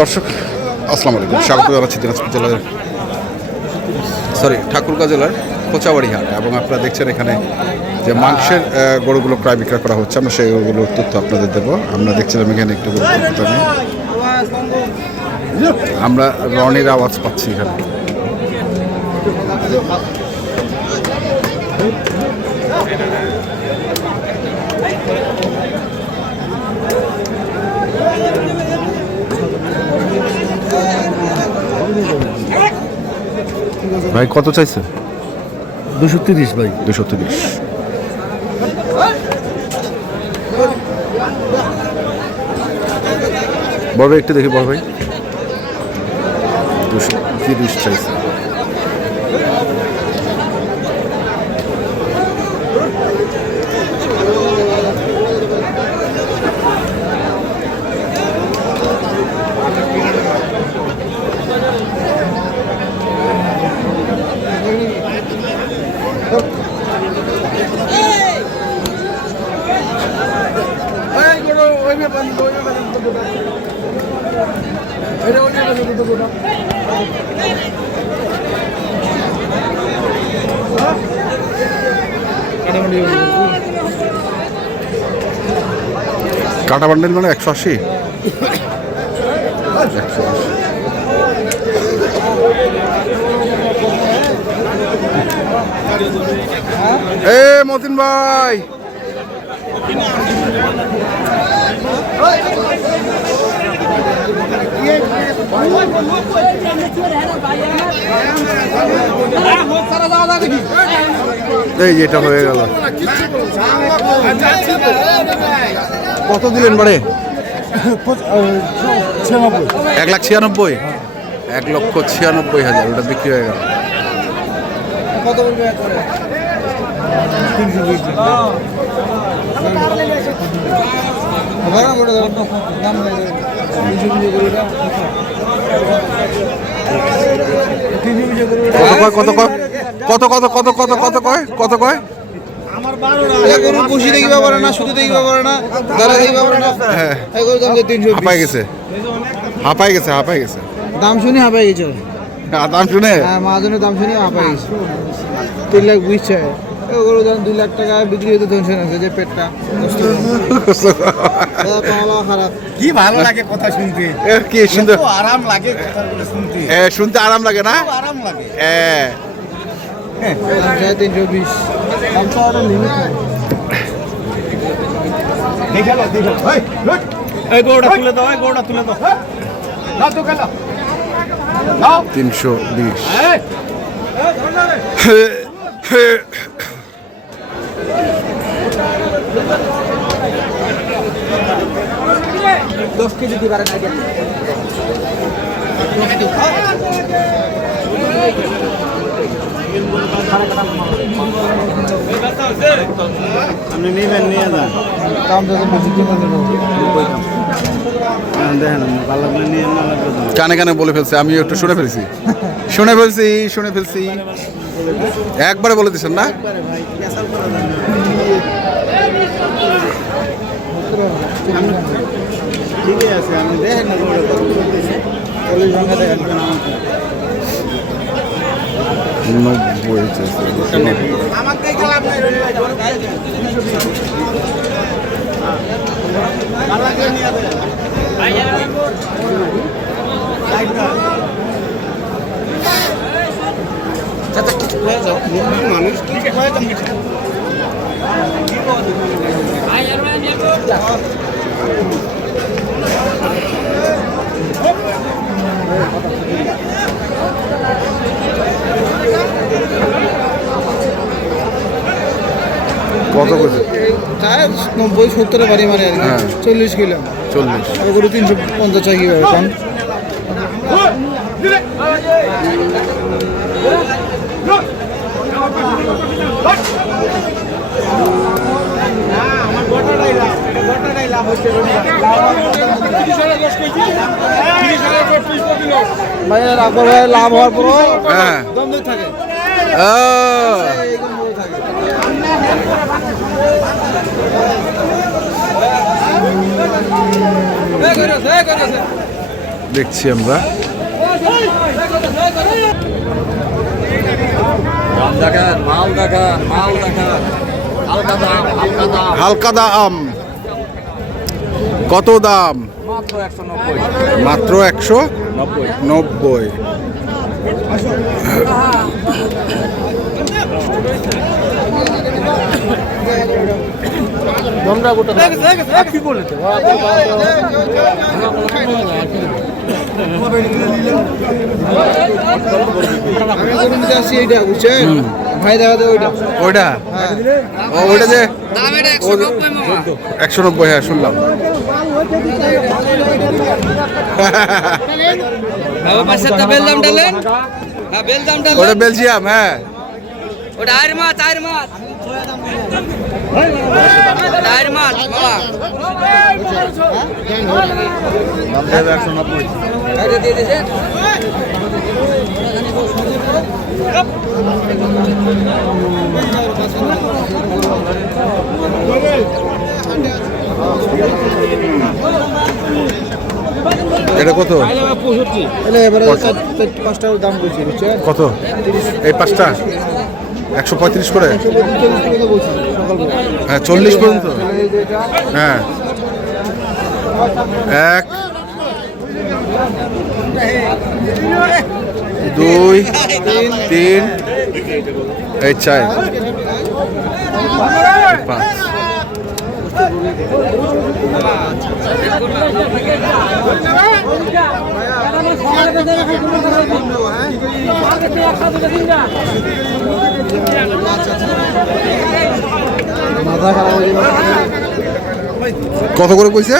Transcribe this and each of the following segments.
দর্শক আসসালামু আলাইকুম, স্বাগত জানাচ্ছি দিনাজপুর জেলার ঠাকুরগাঁও জেলার কোচাবাড়ি হাট। এবং আপনারা দেখছেন এখানে যে মাংসের গরুগুলো প্রায় বিক্রয় করা হচ্ছে, আমরা সেই গরুগুলোর তথ্য আপনাদের দেবো। আমরা দেখছিলাম এখানে একটু গরু আমরা রনির আওয়াজ পাচ্ছি এখানে। ভাই কত চাইছে? 230 ভাই। 230। বড় ভাই একটু দেখি, বড় ভাই 230 চাইছে। কাটা বান্ডেল মানে 180। এ মতিন ভাই, এই যেটা হয়ে গেল। কত দিলেন বাড়ে? 1,96,000। 1,96,000 ওটা বিক্রি হয়ে গেল। কত কয়? বসি দেখিবা পারে না, শুধু দেখিবা পারে না, দাঁড়া দেখিবা পারে না। হ্যাঁ, এই করে দাম 320। হাঁপাই গেছে। দাম শুনি হাঁপাই গেছে। দাম শুনে? হ্যাঁ, মাহাজনের দাম শুনি হাঁপাই গেছে। 3,20,000 চাই। ওগুলো ধরেন 2 লাখ টাকা বিক্রি হতে টেনশন আছে যে পেটটা খারাপ। কি ভালো লাগে কথা শুনতে, কি সুন্দর আরাম লাগে কথাগুলো শুনতে। শুনতে আরাম লাগে না? আরাম লাগে। 320 দাম তো আর লিমিট নাই। এই গোড়া তুলে দাও, এই গোড়া তুলে দাও। না তো গেল 320। 10 কেজি দিতে পারেন আগে। আপনি নেবেন, নিয়ে যান। দাম যখন বেশি কিনে দেবো দেখেন, ভালো করে নিয়ে কানে কানে বলে ফেলছে, আমি একটু শুনে ফেলছি। একবারে বলে দিচ্ছেন না? ঠিকই আছে, আমি দেখেন না 40 ভাঙা দেখেন। 90 চাইছে। মানুষ কত করছে? 90-70 বাড়ি মানে আর কি। 40 কিলো 40। ওগুলো 350 চাই কিভাবে কম? ভাইয়ের আকবর ভাই লাভ হওয়ার পরও দ্বন্দ্ব থাকে। দেখছি আমরা। হালকা দাম কত দাম? মাত্র 190। ভাই দেখা তো ওইটা ওইটা ওইটা যে 190। হ্যাঁ শুনলাম। ওটা বেলজিয়াম। হ্যাঁ ওটা আয়ের মাছ দিয়ে দিয়েছে। এটা কত? এবারে 5 টাকার দাম বলছি বুঝছেন? কত এই 5টা? 135 করে। হ্যাঁ 40 পর্যন্ত। হ্যাঁ 1 2 3 এই 4 5। কত করে কইছে?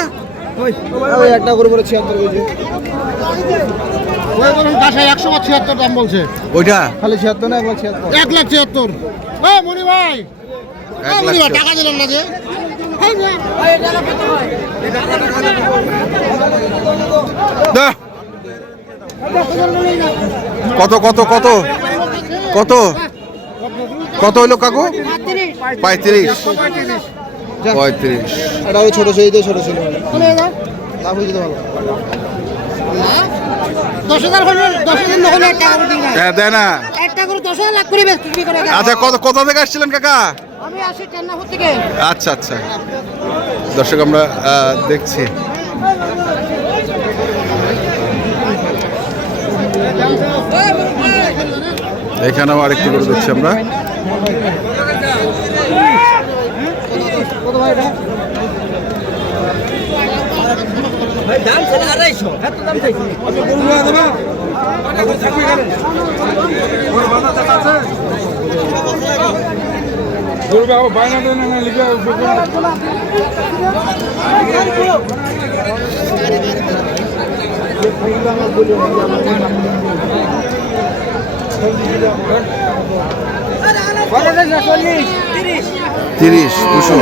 ওই একটা করে 76 কইছে। ওই বলুন কাছে 176 দাম বলছে। ওইটা খালি 76 না 176। 176। এই মনি ভাই, 1 মনি ভাই লাখ। টাকা দিলেন না যে? দা। কত কত কত কত কত হইলো কাকু? 35। 35। এটা ওই ছোট ছিল, ছোট ছিল। লাভ হয়েছে তো ভালো। 10,000 হলো, 10,000 নহলে একটা করে দিন ভাই। হ্যাঁ দেয় না। একটা করে 10,000 লাখ করে বিক্রি করে দেন। আচ্ছা কত কোথা থেকে আসছিলেন কাকা? আমি আসি টেন্নাপুর থেকে। আচ্ছা আচ্ছা দর্শক আমরা দেখছি। এখানেও আরেকটি গরু দেখছি আমরা। কত ভাই এটা? দাম ছিল 250, এত দাম চাইছি। তিরিশ 200।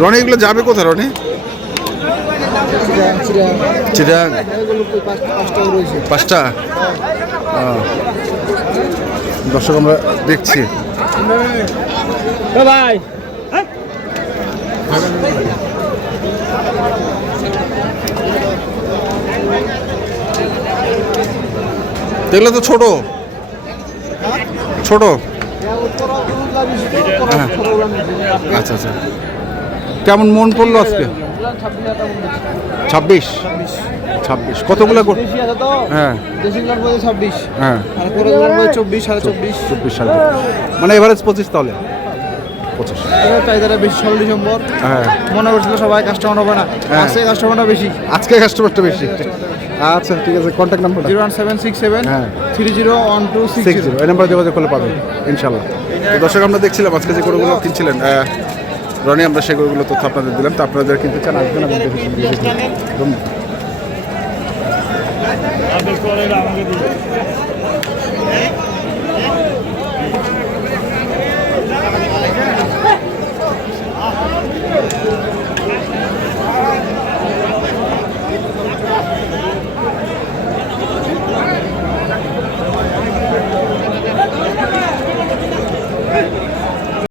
রনি এগুলো যাবে কোথায় রনি? চিটাং। 5টা। দর্শক আমরা দেখছি। ভাই এগুলো তো ছোট ছোট। আচ্ছা আচ্ছা কেমন মন পড়লো আজকে? 26 কতগুলো গরু? হ্যাঁ দেশি গুলার মধ্যে 26 হ্যাঁ আর করে গুলার মধ্যে 24 24.5 24 মানে এভারেজ 25 তাহলে 25। এবার চাহিদাটা বেশি 16 ডিসেম্বর হ্যাঁ মনে করছিল সবাই কাস্টমার হবে না, হ্যাঁ। আজকে কাস্টমারটা বেশি। আজকে কাস্টমারটা বেশি। আচ্ছা ঠিক আছে কন্ট্যাক্ট নাম্বারটা 01767 হ্যাঁ 301260। 60 এই নাম্বারে যোগাযোগ করলে পাবেন ইনশাল্লাহ। তো দর্শক আমরা দেখছিলাম আজকে যে গরুগুলো কিনছিলেন রনি, আমরা সেই গরুগুলো তথ্য আপনাদের দিলাম। তো আপনারা যারা কিনতে চান আসবেন এবং দেখে শুনে দেখে ধন্যবাদ।